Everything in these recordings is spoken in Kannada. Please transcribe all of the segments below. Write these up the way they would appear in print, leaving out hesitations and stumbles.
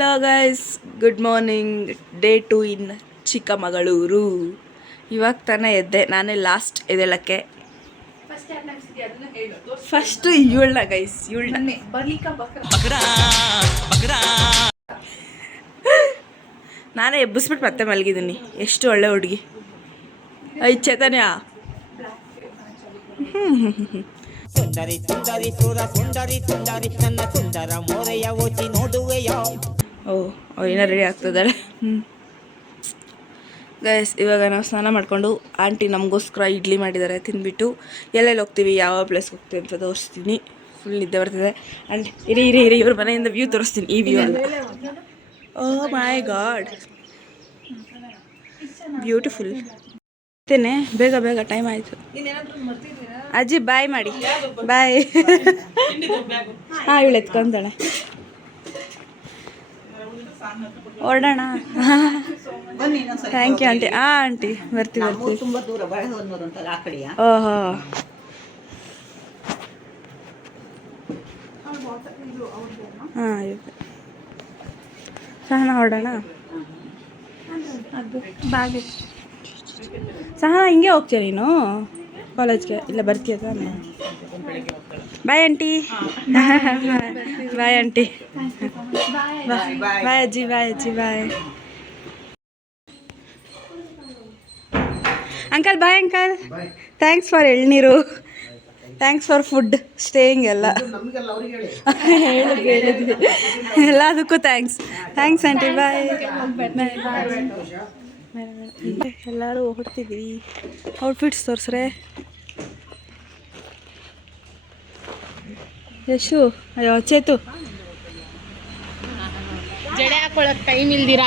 Hello guys, good morning. Day 2 ಇನ್ ಚಿಕ್ಕಮಗಳೂರು. ಇವಾಗ ತಾನೇ ಎದ್ದೆ, ನಾನೇ ಲಾಸ್ಟ್ ಎದ್ದೇಳಕ್ಕೆ. ಫಸ್ಟ್ ಇವಳನ್ನ ಗೈಸ್, ಇವಳನ್ನ ನಾನೇ ಎಬ್ಬಿಸ್ಬಿಟ್ಟು ಮತ್ತೆ ಮಲಗಿದ್ದೀನಿ. ಎಷ್ಟು ಒಳ್ಳೆ ಹುಡುಗಿ. ಚೈತನ್ಯ. ಸುಂದರಿ ಸುಂದರಿ ಸುರ ಸುಂದರಿ ಸುಂದರಿ ನನ್ನ ಸುಂದರ ಮೋರೆಯ ಓಚಿ ನೋಡುವೆಯೋ. ಏನೋ ರೆಡಿ ಆಗ್ತದಾಳೆ. ಗೈಸ್, ಇವಾಗ ನಾವು ಸ್ನಾನ ಮಾಡಿಕೊಂಡು ಆಂಟಿ ನಮಗೋಸ್ಕರ ಇಡ್ಲಿ ಮಾಡಿದ್ದಾರೆ. ತಿಂದ್ಬಿಟ್ಟು ಎಲ್ಲೆಲ್ಲಿ ಹೋಗ್ತೀವಿ, ಯಾವ ಪ್ಲೇಸ್ಗೆ ಹೋಗ್ತೀವಿ ಅಂತ ತೋರಿಸ್ತೀನಿ. ಫುಲ್ ನಿದ್ದೆ ಬರ್ತಿದೆ. ಆ್ಯಂಡ್ ಇರಿ ಇವ್ರ ಮನೆಯಿಂದ ವ್ಯೂ ತೋರಿಸ್ತೀನಿ. ಈ ವ್ಯೂ ಅಲ್ಲ, ಓ ಮೈ ಗಾಡ್, ಬ್ಯೂಟಿಫುಲ್. ಮತ್ತೇನೆ ಬೇಗ ಬೇಗ ಟೈಮ್ ಆಯಿತು. ಅಜ್ಜಿ ಬಾಯ್ ಮಾಡಿ, ಬಾಯ್. ಹಾಂ, ಇವಳು ಎತ್ಕೊಂತಾಳೆ. ಹೊರಡೋಣ. Thank you aunty. ಆಂಟಿ ಬರ್ತೀವಿ. ಓಹೋ, ಹಾಂ ಸಹನ ಹೊರಡೋಣ. ಸಹನ ಹಿಂಗೆ ಹೋಗ್ತೀಯ ನೀನು ಕಾಲೇಜ್ಗೆ? ಇಲ್ಲ ಬರ್ತೀಯ ತಾನೆ? Bye aunty. Bye aunty. ಬಾಯ್ ಅಜ್ಜಿ. ಬಾಯ್ ಅಜ್ಜಿ. Bye uncle. Bye uncle. Thanks for ಎಳ್ನೀರು, ಥ್ಯಾಂಕ್ಸ್ ಫಾರ್ ಫುಡ್, ಸ್ಟೇಯಿಂಗ್ ಎಲ್ಲ ಹೇಳಿದ್ವಿ. ಎಲ್ಲದಕ್ಕೂ ಥ್ಯಾಂಕ್ಸ್ ಆಂಟಿ. ಬಾಯ್. ಎಲ್ಲರೂ ಹೊಡ್ತಿದ್ವಿ. ಔಟ್ಫಿಟ್ಸ್ ತೋರಿಸ್ರೆ. ಯಶು, ಅಯ್ಯೋ ಚೇತು, ಜಡೆ ಹಾಕೊಳ್ಳೋಕೆ ಟೈಮ್ ಇಲ್ದಿರ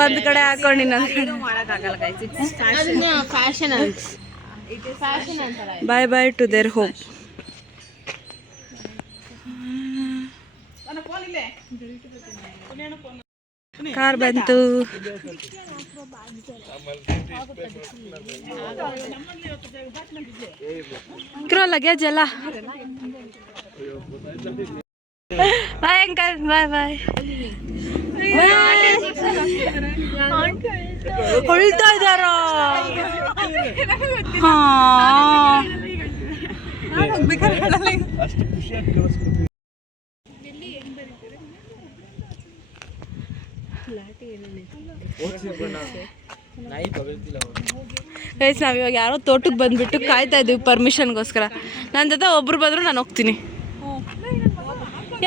ಒಂದು ಕಡೆ ಹಾಕೊಂಡು bye bye to there home. Car ಬಂತು. ಲಗೇಜ್ ಎಲ್ಲ. Bye uncle. ಬಾಯ್ ಬಾಯ್. ಹೊಳ್ತಾ ಇದ್ದಾರ. ಗೈಸ್, ನಾವಿವಾಗ ಯಾರೋ ತೋಟಕ್ಕೆ ಬಂದ್ಬಿಟ್ಟು ಕಾಯ್ತಾ ಇದ್ದೀವಿ ಪರ್ಮಿಷನ್ಗೋಸ್ಕರ. ನನ್ನ ಜೊತೆ ಒಬ್ರು ಬಂದ್ರು ನಾನು ಹೋಗ್ತೀನಿ.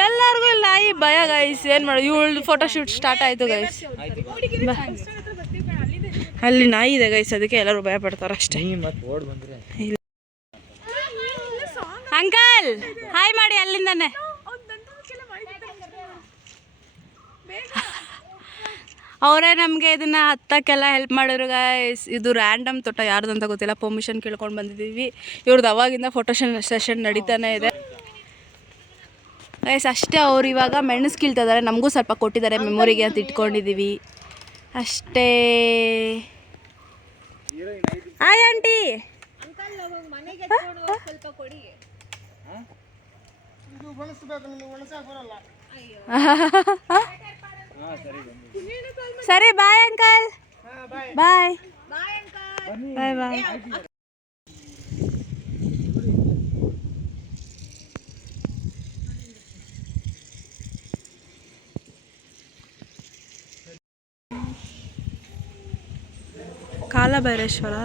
ಎಲ್ಲರಿಗೂ ನಾಯಿ ಭಯ ಗೈಸ್, ಏನು ಮಾಡೋದು? ಇವಳು ಫೋಟೋಶೂಟ್ ಸ್ಟಾರ್ಟ್ ಆಯಿತು ಗೈಸ್. ಅಲ್ಲಿ ನಾಯಿ ಇದೆ ಗೈಸ್, ಅದಕ್ಕೆ ಎಲ್ಲರೂ ಭಯ ಪಡ್ತಾರೆ ಅಷ್ಟೇ. ಅಂಕಲ್ ಹಾಯ್ ಮಾಡಿ ಅಲ್ಲಿಂದಾನೆ. ಅವರೇ ನಮಗೆ ಇದನ್ನು ಹತ್ತಕ್ಕೆಲ್ಲ ಹೆಲ್ಪ್ ಮಾಡಿದ್ರು ಗೈಸ್. ಇದು ರ್ಯಾಂಡಮ್ ತೋಟ, ಯಾರ್ದು ಅಂತ ಗೊತ್ತಿಲ್ಲ. ಪರ್ಮಿಷನ್ ಕೇಳ್ಕೊಂಡು ಬಂದಿದ್ದೀವಿ. ಇವ್ರದ್ದು ಅವಾಗಿಂದ ಫೋಟೋ ಸೆಷನ್ ನಡೀತಾನೆ ಇದೆ ಗೈಸ್. ಅಷ್ಟೇ. ಅವ್ರು ಇವಾಗ ಮೆಣಸು ಕೀಳ್ತಿದ್ದಾರೆ, ನಮಗೂ ಸ್ವಲ್ಪ ಕೊಟ್ಟಿದ್ದಾರೆ ಮೆಮೊರಿಗೆ ಅಂತ ಇಟ್ಕೊಂಡಿದ್ದೀವಿ ಅಷ್ಟೇ. Hi aunty. ಸರಿ, ಬಾಯ್ ಅಂಕಲ್. ಬಾಯ್ ಬಾಯ್ ಬಾಯ್. ಕಾಲಭೈರೇಶ್ವರ.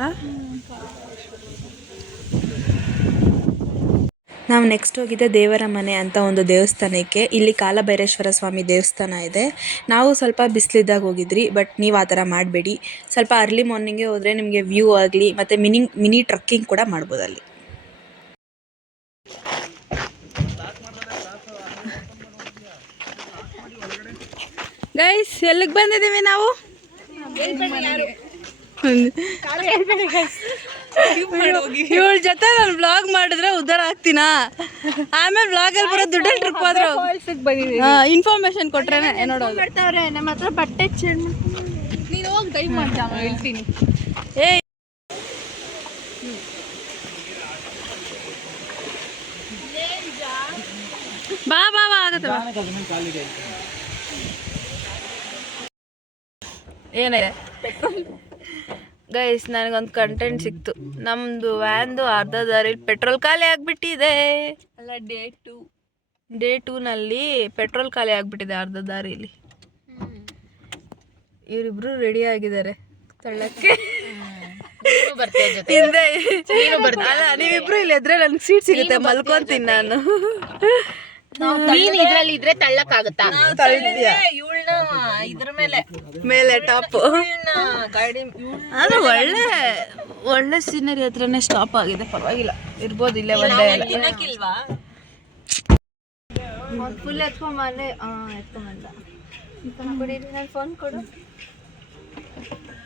ನಾವು ನೆಕ್ಸ್ಟ್ ಹೋಗಿದ್ದೆ ದೇವರ ಮನೆ ಅಂತ ಒಂದು ದೇವಸ್ಥಾನಕ್ಕೆ. ಇಲ್ಲಿ ಕಾಲಭೈರೇಶ್ವರ ಸ್ವಾಮಿ ದೇವಸ್ಥಾನ ಇದೆ. ನಾವು ಸ್ವಲ್ಪ ಬಿಸಿಲಿದ್ದಾಗ ಹೋಗಿದ್ರಿ, ಬಟ್ ನೀವು ಆ ಥರ ಮಾಡಬೇಡಿ. ಸ್ವಲ್ಪ ಅರ್ಲಿ ಮಾರ್ನಿಂಗೇ ಹೋದರೆ ನಿಮಗೆ ವ್ಯೂ ಆಗಲಿ ಮತ್ತು ಮಿನಿ ಟ್ರಕ್ಕಿಂಗ್ ಕೂಡ ಮಾಡ್ಬೋದು ಅಲ್ಲಿ. ಗೈಸ್, ಎಲ್ಲಿಗೆ ಬಂದಿದ್ದೀವಿ ನಾವು? ಇವಳ ಜೊತೆ ನಾನು ವ್ಲಾಗ್ ಮಾಡಿದ್ರೆ ಉದ್ಧಾರ ಆಗ್ತೀನಾ? ಆಮೇಲೆ ವ್ಲಾಗಲ್ಲಿ ಬರೋ ದುಡ್ಡಲ್ಲಿ ಟ್ರಿಪ್ ಹೋದ್ರೆ ಇನ್ಫಾರ್ಮೇಶನ್ ಕೊಟ್ರೇನೆ ನೋಡೋದು. ನಮ್ಮ ಹತ್ರ ಬಟ್ಟೆ ಚೇಂಜ್ ನೀನು ಹೋಗಿ ಟೈಮ್ ಮಾಡ್ತಾ ಹೇಳ್ತೀನಿ. ಏ ಬಾ ಬಾ ಬಾ ಆಗತ್ತೆ. ಏನಿದೆ ಗೈಸ್, ನನಗೊಂದು ಕಂಟೆಂಟ್ ಸಿಕ್ತು. ನಮ್ಮದು ವ್ಯಾನ್ದು ಅರ್ಧ ದಾರಿಲಿ ಪೆಟ್ರೋಲ್ ಖಾಲಿ ಆಗಿಬಿಟ್ಟಿದೆ. ಅಲ್ಲ ಡೇ 2ನಲ್ಲಿ ಪೆಟ್ರೋಲ್ ಖಾಲಿ ಆಗಿಬಿಟ್ಟಿದೆ ಅರ್ಧ ದಾರಿಲಿ. ಇವರಿಬ್ರು ರೆಡಿ ಆಗಿದ್ದಾರೆ ತಳ್ಳಕ್ಕೆ. ಹಿಂದೆ ಅಲ್ಲ, ನೀವಿಬ್ರು ಇಲ್ಲಿ ಎದ್ರೆ ನನಗೆ ಸೀಟ್ ಸಿಗುತ್ತೆ, ಮಲ್ಕೊಂತೀನಿ ನಾನು. ನೀನ್ ಇದ್ರಲ್ಲಿ ಇದ್ರೆ ತಳ್ಳಕ್ಕಾಗತ್ತಾ? ಇದ್ರ ಮೇಲೆ ಟಾಪ್ ಅದು ಒಳ್ಳೆ ಸೀನರಿ ಹತ್ರನೇ ಸ್ಟಾಪ್ ಆಗಿದೆ. ಪರವಾಗಿಲ್ಲ, ಇರ್ಬೋದು ಇಲ್ಲೇ ಒಂದೇ. ಫುಲ್ ಎತ್ಕೊಂಬಂದೆ. ಎತ್ಕೊಂಬಂದ. ನನ್ನ ಫೋನ್ ಕೊಡು.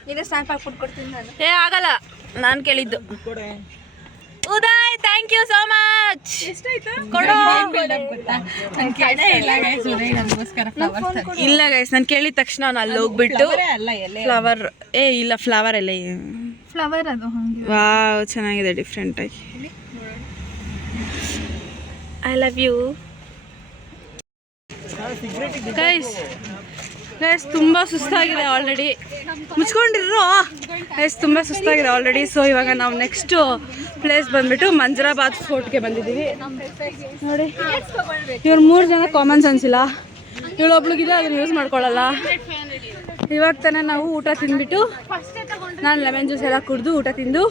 ನೀನೇ ಸ್ನ್ಯಾಪ್ ಹಾಕಿ ಕೊಡ್ತೀನಿ ನಾನು. ಆಗಲ್ಲ, ನಾನು ಕೇಳಿದ್ದು. Uday, thank you so much. ಕೊಡು. ಇಲ್ಲ ಗೈಸ್, ನಾನು ಕೇಳಿದ ತಕ್ಷಣ ಅವ್ನು ಅಲ್ಲಿ ಹೋಗ್ಬಿಟ್ಟು ಫ್ಲವರ್ ಫ್ಲವರ್ ಎಲ್ಲ ಫ್ಲವರ್ ಅದು ವಾವ್, ಚೆನ್ನಾಗಿದೆ ಡಿಫ್ರೆಂಟ್ ಆಗಿ. I love you guys. ತುಂಬ ಸುಸ್ತಾಗಿದೆ ಆಲ್ರೆಡಿ. ಮುಚ್ಕೊಂಡಿರೋ ಗೈಸ್, ತುಂಬ ಸುಸ್ತಾಗಿದೆ ಆಲ್ರೆಡಿ. ಸೊ ಇವಾಗ ನಾವು ನೆಕ್ಸ್ಟು ಪ್ಲೇಸ್ ಬಂದ್ಬಿಟ್ಟು ಮಂಜರಾಬಾದ್ ಫೋರ್ಟ್ಗೆ ಬಂದಿದ್ದೀವಿ. ನೋಡಿ, ಇವ್ರು 3 ಜನ ಕಾಮನ್ ಸೆನ್ಸ್ ಇಲ್ಲ. ಇವಳೊಬ್ಳಿಗಿದೆ, ಅದನ್ನ ಯೂಸ್ ಮಾಡ್ಕೊಳ್ಳಲ್ಲ. ಇವಾಗ ತಾನೇ ನಾವು ಊಟ ತಿಂದ್ಬಿಟ್ಟು, ನಾನು ಲೆಮನ್ ಜ್ಯೂಸ್ ಎಲ್ಲ ಕುಡಿದು ಊಟ ತಿಂದು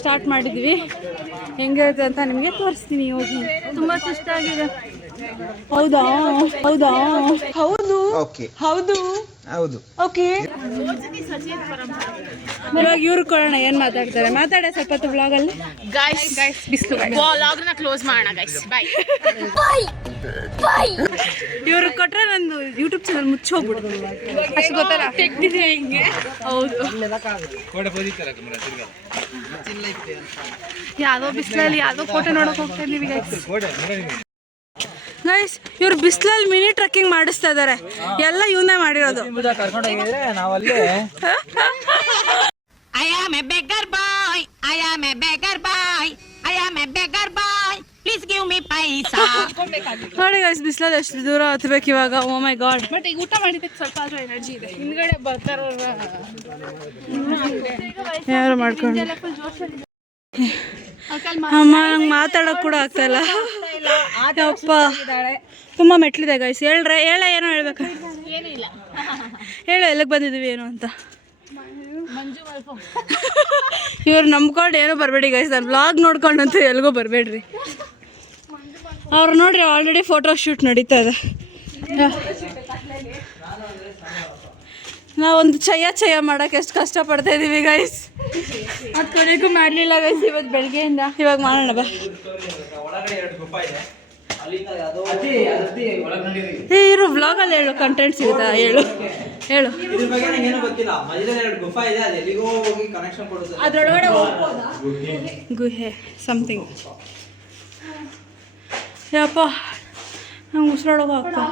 ಸ್ಟಾರ್ಟ್ ಮಾಡಿದ್ದೀವಿ. ಹೆಂಗಿರುತ್ತೆ ಅಂತ ನಿಮಗೆ ತೋರಿಸ್ತೀನಿ ಹೋಗಿ. ತುಂಬ ಸುಸ್ತಾಗಿದೆ. ಹೌದಾ ಹೌದಾ ಹೌದು ಹೌದು ಹೌದು ಓಕೆ. ಇವಾಗ ಇವ್ರು ಕೊಡೋಣ, ಏನು ಮಾತಾಡ್ತಾರೆ ಮಾತಾಡ ಸ್ವಲ್ಪ ಹೊತ್ತು ವ್ಲಾಗಲ್ಲಿ. ಗೈಸ್ ಬಿಸ್ಲು ವ್ಲಾಗ್ನ ಕ್ಲೋಸ್ ಮಾಡೋಣ ಗೈಸ್. ಬೈ. ಇವ್ರು ಕೊಟ್ರೆ ನಂದು ಯೂಟ್ಯೂಬ್ ಚಾನಲ್ ಮುಚ್ಚೋಗ್ಬಿಡ್ತು. ಅಷ್ಟು ಗೊತ್ತಲ್ಲ, ತೆಗ್ದಿದೆ ಹಿಂಗೆ. ಹೌದು, ಯಾವುದೋ ಬಿಸಿಲಲ್ಲಿ ಯಾವುದೋ ಕೋಟೆ ನೋಡೋಕೆ ಹೋಗ್ತಾ ಇದ್ದೀವಿ ಗೈಸ್. ಇವ್ರು ಬಿಸಿಲಲ್ಲಿ ಮಿನಿ ಟ್ರೆಕ್ಕಿಂಗ್ ಮಾಡಿಸ್ತಾ ಇದ್ದಾರೆ. ಎಲ್ಲ ಇವನ್ನೇ ಮಾಡಿರೋದು. I am a beggar boy. I am a beggar boy. I am a beggar boy. Please give me paisa. ನೋಡಿ ಗೈಸ್, ಬಿಸಿಲಲ್ಲಿ ಎಷ್ಟು ದೂರ ಹತ್ಬೇಕು ಇವಾಗ. ಓ ಮೈ ಗಾಡ್. ಬಟ್ ಈಗ ಊಟ ಮಾಡಿದ್ದಕ್ಕೆ ಸ್ವಲ್ಪ ಆದ್ರೂ ಎನರ್ಜಿ ಇದೆ. ಹಿಂದ್ಗಡೆ ಬರ್ತಾರಲ್ಲ ಯಾರು ಮಾಡ್ಕೊಂಡು. ಅಮ್ಮ, ನಂಗೆ ಮಾತಾಡೋಕೆ ಕೂಡ ಆಗ್ತಾ ಇಲ್ಲ. ಅಪ್ಪ, ತುಂಬ ಮೆಟ್ಲಿದೆ ಗೈಸ್. ಹೇಳ ಏನೋ ಹೇಳ್ಬೇಕು. ಹೇಳು, ಎಲ್ಲಿಗೆ ಬಂದಿದ್ದೀವಿ ಏನು ಅಂತ. ಇವ್ರು ನಂಬ್ಕೊಂಡು ಏನೋ ಬರಬೇಡಿ ಗೈಸ್. ನಾನು ವ್ಲಾಗ್ ನೋಡ್ಕೊಂಡಂತೂ ಎಲ್ಲಿಗೂ ಬರಬೇಡ್ರಿ. ಅವ್ರು ನೋಡ್ರಿ, ಆಲ್ರೆಡಿ ಫೋಟೋ ಶೂಟ್ ನಡೀತಾ ಇದೆ. ನಾವೊಂದು ಚಯ ಮಾಡೋಕೆ ಎಷ್ಟು ಕಷ್ಟಪಡ್ತಾ ಇದ್ದೀವಿ ಗೈಸ್. ಅದು ಕೊನೆಗೂ ಮಾಡಲಿಲ್ಲ ಗೈಸ್ ಇವತ್ತು ಬೆಳಗ್ಗೆಯಿಂದ. ಇವಾಗ ಮಾಡೋಣ ಬಾ. ಇರು, ವ್ಲಾಗಲ್ಲಿ ಹೇಳು, ಕಂಟೆಂಟ್ ಸಿಗುತ್ತಾ ಹೇಳು. ಅದರೊಳಗಡೆ ಗುಹೆ ಸಮಥಿಂಗ್. ಯಪ್ಪ, ನಂಗೆ ಉಸಿರಾಡೋಕೆ ಆಗ್ತಾ.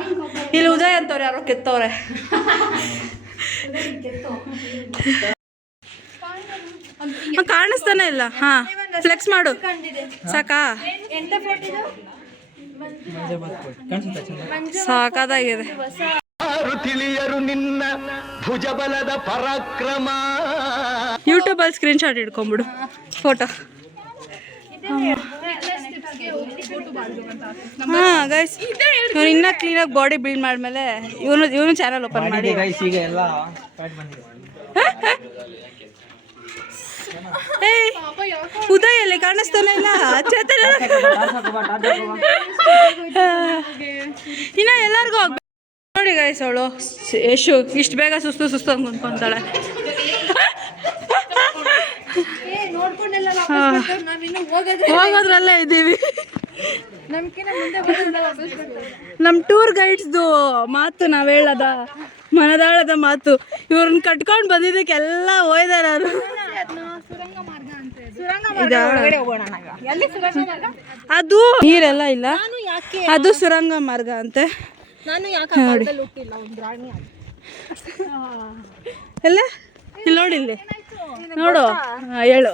ಇಲ್ಲಿ ಉದಯ್ ಅಂತವ್ರು ಯಾರೋ ಕೆತ್ತವ್ರೆ. ಕಾಣಿಸ್ತಾನೆ ಇಲ್ಲ. ಹಾಂ, ಫ್ಲೆಕ್ಸ್ ಮಾಡು ಸಾಕಾ. ಸಾಕಾಗಿದೆ. ಯೂಟ್ಯೂಬಲ್ಲಿ ಸ್ಕ್ರೀನ್ ಶಾಟ್ ಇಟ್ಕೊಂಡ್ಬಿಡು, ಫೋಟೋ. ಹಾಂ ಗೈಸ್, ಇವ್ನು ಇನ್ನೂ ಕ್ಲೀನಾಗಿ ಬಾಡಿ ಬಿಲ್ಡ್ ಮಾಡಿದ್ಮೇಲೆ ಇವನು ಚಾನಲ್ ಓಪನ್ ಮಾಡಿ. ಏಯ್, ಉದಯ್ ಅಲ್ಲಿ ಕಾಣಿಸ್ತಾನೆ ಇಲ್ಲ. ಚೇತನ ಇನ್ನ ಎಲ್ಲರಿಗೂ ಹೋಗ್ಬೇಕು ನೋಡಿ ಗೈಸ್. ಅವಳು ಇಷ್ಟು ಬೇಗ ಸುಸ್ತು ಅಂದ್ಕೊಂತಾಳೆ. ಹೋಗೋದ್ರಲ್ಲೇ ಇದ್ದೀವಿ. ನಮ್ಮ ಟೂರ್ ಗೈಡ್ಸ್ದು ಮಾತು ನಾವು ಹೇಳದ ಮನದಾಳದ ಮಾತು. ಇವ್ರನ್ನ ಕಟ್ಕೊಂಡು ಬಂದಿದ್ದಕ್ಕೆಲ್ಲ ಹೋಯ್ದಾರ. ಅದು ನೀರೆಲ್ಲ ಇಲ್ಲ, ಅದು ಸುರಂಗ ಮಾರ್ಗ ಅಂತೆ. ನೋಡಿ ಎಲ್ಲ ಇಲ್ಲಿ ನೋಡಿ, ಇಲ್ಲಿ ನೋಡು. ಹೇಳು.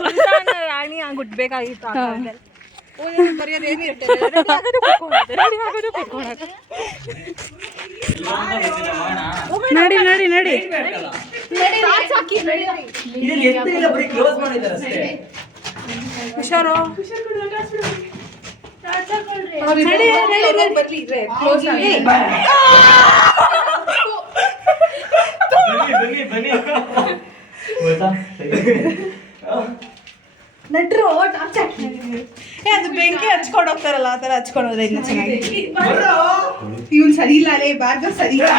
ರಾಣಿ ಆಗ್ಬಿಡ್ಬೇಕಾಗಿತ್ತು. ನಡಿ ನಡಿ ನಡಿ ಇದ್ರಲ್ಲಿ ಎತ್ತಿಲ್ಲ, ಬರೀ ಕ್ಲೋಸ್ ಮಾಡಿದ್ದಾರೆ ಅಷ್ಟೇ. ಹುಷಾರು. ಬನ್ನಿ ನಟ್ರು ಅದು ಬೆಂಕಿ ಹಚ್ಕೊಂಡು ಹೋಗ್ತಾರಲ್ಲ ಆ ಥರ ಹಚ್ಕೊಂಡು ಹೋದ್ರೆ ಇನ್ನು ಚೆನ್ನಾಗಿ. ಇವ್ನು ಸರಿ ಇಲ್ಲ ಲೇ, ಬ್ಯಾಗ್ ಸರಿ ಇಲ್ಲ.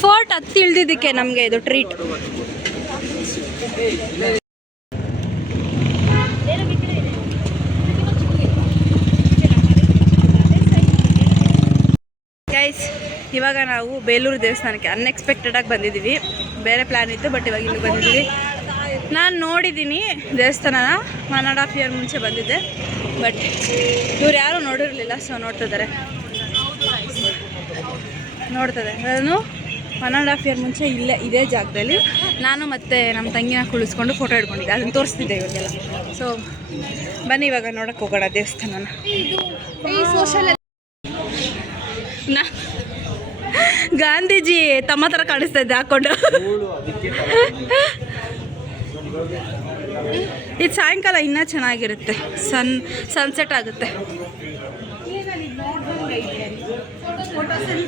ಫೋರ್ಟ್ ಹತ್ತಿ ಇಳ್ದಿದ್ದಕ್ಕೆ ನಮಗೆ ಇದು ಟ್ರೀಟ್. ಗೈಸ್, ಇವಾಗ ನಾವು ಬೇಲೂರು ದೇವಸ್ಥಾನಕ್ಕೆ ಅನ್ಎಕ್ಸ್ಪೆಕ್ಟೆಡಾಗಿ ಬಂದಿದ್ದೀವಿ. ಬೇರೆ ಪ್ಲ್ಯಾನ್ ಇತ್ತು, ಬಟ್ ಇವಾಗ ಇಲ್ಲಿ ಬಂದಿದ್ದೀವಿ. ನಾನು ನೋಡಿದ್ದೀನಿ ದೇವಸ್ಥಾನನ 1.5 year ಮುಂಚೆ ಬಂದಿದ್ದೆ, ಬಟ್ ಇವ್ರು ಯಾರೂ ನೋಡಿರಲಿಲ್ಲ. ಸೊ ನೋಡ್ತಿದ್ದಾರೆ, ನಾನು 1.5 year ಮುಂಚೆ ಇದೇ ಜಾಗದಲ್ಲಿ ನಾನು ಮತ್ತು ನಮ್ಮ ತಂಗಿನ ಕುಳಿಸ್ಕೊಂಡು ಫೋಟೋ ಹಿಡ್ಕೊಂಡಿದ್ದೆ. ಅದನ್ನು ತೋರಿಸ್ತಿದ್ದೆ ಇವಾಗೆಲ್ಲ. ಸೊ ಬನ್ನಿ ಇವಾಗ ನೋಡೋಕ್ಕೆ ಹೋಗೋಣ ದೇವಸ್ಥಾನನ. ಗಾಂಧೀಜಿ ತಮ್ಮ ಥರ ಕಾಣಿಸ್ತಾ ಇದ್ದೆ ಹಾಕ್ಕೊಂಡು. ಇದು ಸಾಯಂಕಾಲ ಇನ್ನೂ ಚೆನ್ನಾಗಿರುತ್ತೆ, ಸನ್ಸೆಟ್ ಆಗುತ್ತೆ.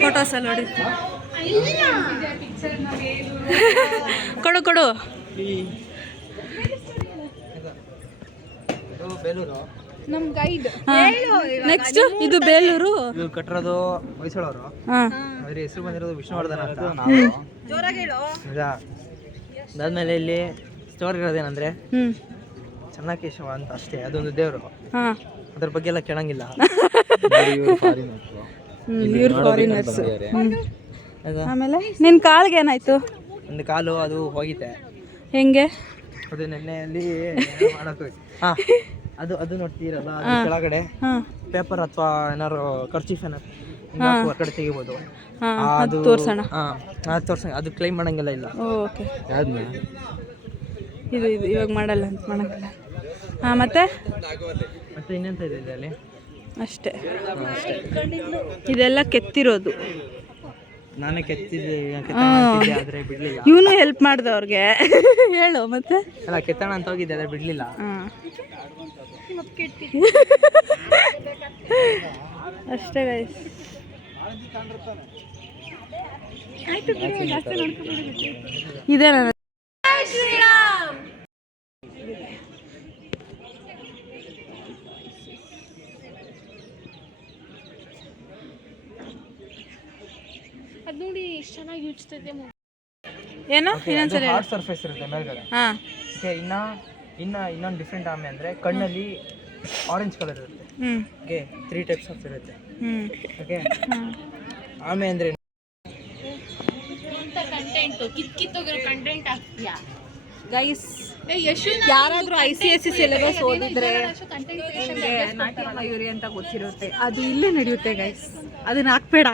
ಫೋಟೋಸಲ್ಲಿ ನೋಡಿ. ಕೊಡು ನಮ್ ಗೈಡ್. ನೆಕ್ಸ್ಟ್ ಇದು ಬೇಲೂರು. ಇದು ಕಟ್ಟಿರೋದು ಹೊಯ್ಸಳವರು. ಅದ್ರ ಹೆಸರು ಬಂದಿರೋದು ವಿಷ್ಣುವರ್ಧನ ಅಂತ. ಅದಾದ್ಮೇಲೆ ಇಲ್ಲಿ ಸ್ಟೋರ್ ಇರೋದೇನಂದ್ರೆ ಚೆನ್ನಕೇಶವ ಅಂತ ಅಷ್ಟೇ, ಅದೊಂದು ದೇವರು. ಅದ್ರ ಬಗ್ಗೆ ಎಲ್ಲ ಕೇಳಂಗಿಲ್ಲ. ಆಮೇಲೆ ನಿನ್ ಕಾಲ್ಗೆ ಏನಾಯ್ತು? ಒಂದು ಕಾಲು ಅದು ಹೋಗಿದೆ. ಹೆಂಗೆ? ಅದು ನೆನ್ನೆಯಲ್ಲಿ ಅದು ನೋಡ್ತೀರಲ್ಲ, ಅದು ಕೆಳಗಡೆ ಪೇಪರ್ ಅಥವಾ ಏನಾರು ಖರ್ಚೀಫ್ ಏನಾರು ಹೊರಗಡೆ ತೆಗಿಬೋದು. ಅದು ತೋರ್ಸೋಣ. ತೋರ್ಸಂಗ, ಅದು ಕ್ಲೈಮ್ ಮಾಡಂಗಿಲ್ಲ. ಇಲ್ಲ. ಓಕೆ, ಇದು ಇವಾಗ ಮಾಡಂಗಿಲ್ಲ. ಮತ್ತೆ ಇನ್ನೆಂತ ಇದೆ ಅಲ್ಲಿ? ಅಷ್ಟೇ. ಇದೆಲ್ಲ ಕೆತ್ತಿರೋದು. ನಾನೇ ಕೆತ್ತಿದ್ದೆ, ಆದ್ರೆ ಬಿಡ್ಲಿಲ್ಲ. ಇವನು ಹೆಲ್ಪ್ ಮಾಡ್ದೆ ಅವ್ರಿಗೆ. ಹೇಳು ಮತ್ತೆ. ಅಲ್ಲ, ಕೆತ್ತಣ ಅಂತ ಹೋಗಿದ್ದೆ, ಆದ್ರೆ ಬಿಡ್ಲಿಲ್ಲ. ಅಷ್ಟೇ ಗೈಸ್. ಇದೇ ನನ್ನ ಅದು ನೋಡಿ ಎಷ್ಟು ಚೆನ್ನಾಗಿ ಯುಚ್ತದೆ. ಏನೋ ಇನ್ನೊಂದ್ಸಲ ಹಾರ್ಡ್ ಸರ್ಫೇಸ್ ಇರುತ್ತೆ ಮೇಲ್ಗಡೆ. ಇನ್ನೊಂದು ಡಿಫ್ರೆಂಟ್ ಆಮೆ ಅಂದ್ರೆ ಕಣ್ಣಲ್ಲಿ ಆರೆಂಜ್ ಕಲರ್ ಇರುತ್ತೆ. ಓಕೆ, 3 types ಆಫ್ ಇರುತ್ತೆ. ಓಕೆ, ಆಮೆ ಅಂದ್ರೆ ಕಂಟೆಂಟ್ ಕಿತ್ತೋಗಿರೋ ಕಂಟೆಂಟ್ ಆಗ್ತೀಯಾ ಗೈಸ್? ಯಾರಾದ್ರೂ ICSE ಸಿಲೆಬಸ್ ಓದಿದ್ರೆ ನಾಟ್ಯ ಮಯೂರಿ ಅಂತ ಗೊತ್ತಿರುತ್ತೆ, ಅದು ಇಲ್ಲೇ ನಡೆಯುತ್ತೆ ಗೈಸ್. ಅದನ್ನ ಹಾಕ್ಬೇಡ,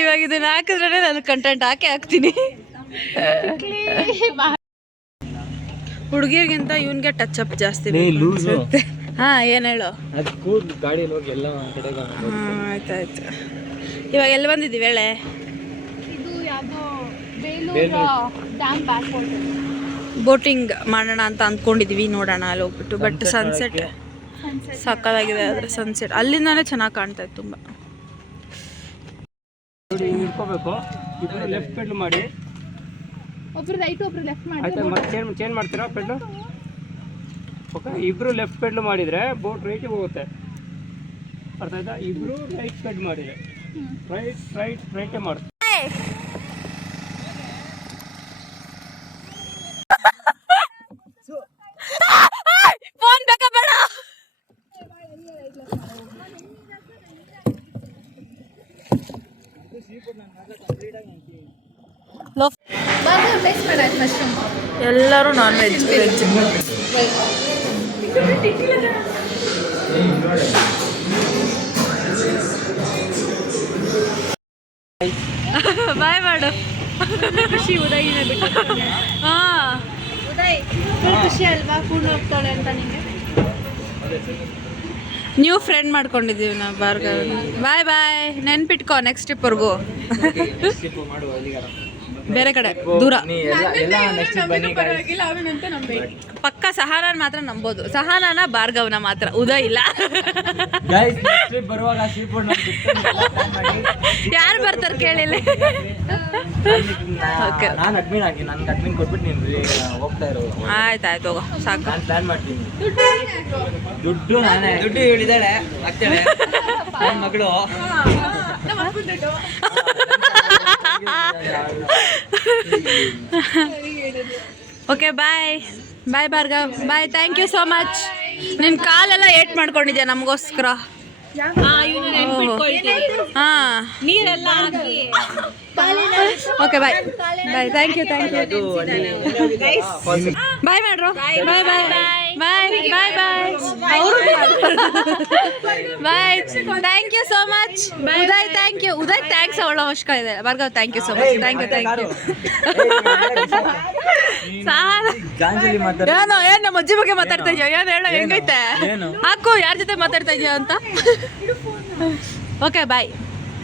ಇವಾಗ ಇದನ್ನ ಹಾಕಿದ್ರೆ ನಾನು ಕಂಟೆಂಟ್ ಹಾಕ್ತೀನಿ. ಹುಡುಗಿರ್ಗಿಂತ ಇವನ್ಗೆ ಟಚ್ ಅಪ್ ಜಾಸ್ತಿ. ಏನ್ ಹೇಳು? ಆಯ್ತಾಯ್ತು. ಇವಾಗ ಎಲ್ಲಿ ಬಂದಿದ್ದೀವಿ ಹೇಳೆ? ಇದು ಯಾವ್ದೋ ಬೇಲೂರು ಡ್ಯಾಮ್ ಬ್ಯಾಕ್ ಬೋಟಿಂಗ್ ಮಾಡೋಣ ಅಂತ ಅಂದ್ಕೊಂಡಿದ್ವಿ. ನೋಡೋಣ ಅಲ್ಲಿ ಹೋಗ್ಬಿಟ್ಟು. ಬಟ್ ಸನ್ಸೆಟ್ ಸಕ್ಕತ್ತಾಗಿದೆ. ಆದರೆ ಸನ್ಸೆಟ್ ಅಲ್ಲಿಂದಾನೇ ಚೆನ್ನಾಗಿ ಕಾಣ್ತಾ ಇತ್ತು ತುಂಬ. ಇಟ್ಕೋಬೇಕು. ಇಬ್ಬರು ಲೆಫ್ಟ್ ಪೆಡ್ಲ್ ಮಾಡಿ, ಒಬ್ರು ರೈಟ್ ಒಬ್ರು ಲೆಫ್ಟ್ ಮಾಡಿ. ಆಯ್ತಾ? ಮತ್ತೆ ಚೇಂಜ್ ಮಾಡ್ತೀರಾ ಪೆಡ್ಲು? ಓಕೆ, ಇಬ್ಬರು ಲೆಫ್ಟ್ ಪೆಡ್ಲ್ ಮಾಡಿದರೆ ಬೋಟ್ ರೈಟಿಗೆ ಹೋಗುತ್ತೆ. ಅರ್ಥ ಆಯ್ತಾ? ಇಬ್ಬರು ರೈಟ್ ಪೆಡ್ ಮಾಡಿದರೆ ರೈಟೇ ಮಾಡ್ತಾರೆ. ಫೋನ್ ಬೇಕಾ ಬೇಡ? ಎಲ್ಲರೂ ನಾನ್ ವೆಜ್ ವೆಜ್. ಬಾಯ್ ಮಾಡು. ಖುಷಿ ಉದಯಿನ ಬಿಟ್ಟು. ಹಾಂ ಉದಯ್ ಖುಷಿ ಅಲ್ವಾ ಪೂರ್ಣ ಹೋಗ್ತಾಳೆ ಅಂತ ನಿಮಗೆ? ನ್ಯೂ ಫ್ರೆಂಡ್ ಮಾಡ್ಕೊಂಡಿದ್ದೀವಿ ನಾವು ಭಾರ್ಗವ್. ಬಾಯ್ ಬಾಯ್, ನೆನ್ಪಿಟ್ಕೋ ನೆಕ್ಸ್ಟ್ ಟ್ರಿಪ್ವರೆಗೂ. ಬೇರೆ ಕಡೆ ದೂರ ಪಕ್ಕ. ಸಹನಾನ್ ಮಾತ್ರ ನಂಬೋದು, ಸಹನಾನ ಭಾರ್ಗವ್ನ ಮಾತ್ರ, ಉದಯ್ ಇಲ್ಲ. ಯಾರು ಬರ್ತಾರೆ ಕೇಳಿಲ್ಲ. ಆಯ್ತಾಯ್ತು ಹೋಗೋ ಸಾಕು. ದುಡ್ಡು ಹೇಳಿದಾಳೆ ಆಗ್ತಾಳೆ ಮಗಳು. Okay bye bye Bhargav, bye. Thank you so much. ನಿನ್ನ ಕಾಲೆಲ್ಲ ಏಟ್ ಮಾಡ್ಕೊಂಡಿದ್ಯಾ ನಮಗೋಸ್ಕರ. ಹಾಂ ನೀರೆಲ್ಲ ಹಾಕಿ okay bye bye. Thank you bye ಮಾಡ್ರು. Bye bye bye bye bye bye. Thank you so much Uday. Thank you Uday. Thanks ಅವಳ ಅವಶ್ಯಕ ಇದೆ. Bhargav thank you so much. Thank you. ಏನೋ ಏನು ನಮ್ಮ ಅಜ್ಜಿ ಬಗ್ಗೆ ಮಾತಾಡ್ತಾ ಇದೆಯೋ ಏನು ಹೇಳೋ, ಹೆಂಗೈತೆ ಹಾಕು, ಯಾರ ಜೊತೆ ಮಾತಾಡ್ತಾ ಇದೆಯೋ ಅಂತ. Okay bye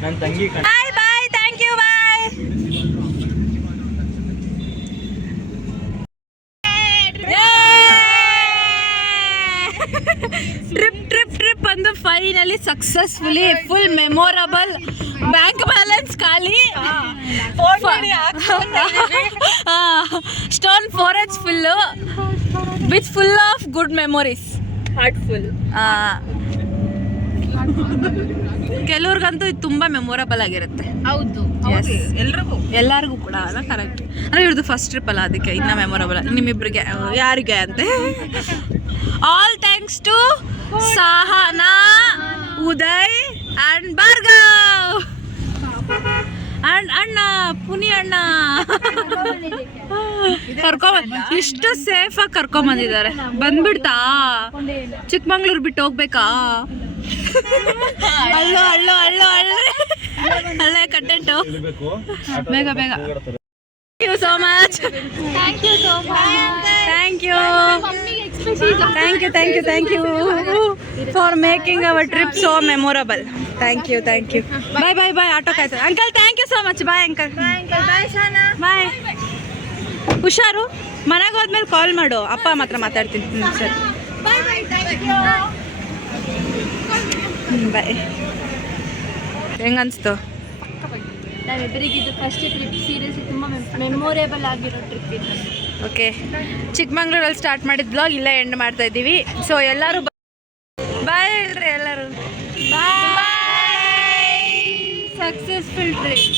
bye bye. Thank you bye. Trip ಬಂದು finally successfully full memorable. Bank balance ಖಾಲಿ, stone forage full with full of good memories. Heartful. ಕೆಲವ್ರಿಗಂತೂ ಇದು ತುಂಬ ಮೆಮೊರಬಲ್ ಆಗಿರುತ್ತೆ. ಹೌದು ಎಲ್ಲರಿಗೂ ಕೂಡ ಅಲ್ಲ, ಕರೆಕ್ಟ್. ಅಂದರೆ ಇವ್ರದ್ದು ಫಸ್ಟ್ ಟ್ರಿಪ್ ಅಲ್ಲ, ಅದಕ್ಕೆ ಇನ್ನೂ ಮೆಮೊರಬಲ್. ನಿಮ್ಮಿಬ್ಬರಿಗೆ ಯಾರಿಗೆ ಅಂತೆ. All thanks to Sahana, Uday and Bhargav and ಅಣ್ಣ ಪುನಿ ಅಣ್ಣ. ಇಷ್ಟು ಸೇಫಾಗಿ ಕರ್ಕೊಂಬಂದಿದ್ದಾರೆ. ಬಂದ್ಬಿಡ್ತಾ ಚಿಕ್ಕಮಂಗ್ಳೂರು ಬಿಟ್ಟು ಹೋಗ್ಬೇಕಾ? ಅಲ್ಲೋ ಅಲ್ಲೋ ಅಲ್ಲೋ ಅಲ್ಲೇ ಕಂಟೆಂಟು. ಬೇಗ ಬೇಗ. Thank you so much. Thank you so much. Thank you ಮಮ್ಮಿಗೆ especially thank you for making our trip so memorable. Thank you bye bye bye. Auto ಕಾಯ್ತಾರೆ uncle. Thank you so much. Bye uncle. Bye Shana. Bye. ಹುಷಾರು. ಮನೆಗೆ ಹೋದ್ಮೇಲೆ ಕಾಲ್ ಮಾಡು, ಅಪ್ಪ ಮಾತ್ರ ಮಾತಾಡ್ತೀನಿ. ಸರಿ ಬಾಯ್ ಬಾಯ್. Thank you. ಬಾಯ್. ಹೆಂಗನ್ಸ್ತು? ನಾವಿಬ್ಬರಿಗೆ ಇದು ಫಸ್ಟ್ ಟ್ರಿಪ್. ಸೀರಿಯಸ್ಲಿ ತುಂಬ ಮೆಮೊರೇಬಲ್ ಆಗಿರೋ ಟ್ರಿಪ್ ಇದು. ಓಕೆ, ಚಿಕ್ಕಮಂಗ್ಳೂರಲ್ಲಿ ಸ್ಟಾರ್ಟ್ ಮಾಡಿದ ಬ್ಲಾಗ್ ಇಲ್ಲೇ ಎಂಡ್ ಮಾಡ್ತಾ ಇದ್ದೀವಿ. ಸೊ ಎಲ್ಲರೂ ಬಾಯ್ ಹೇಳ್ರಿ ಎಲ್ಲರೂ. ಬಾಯ್. Successful trip.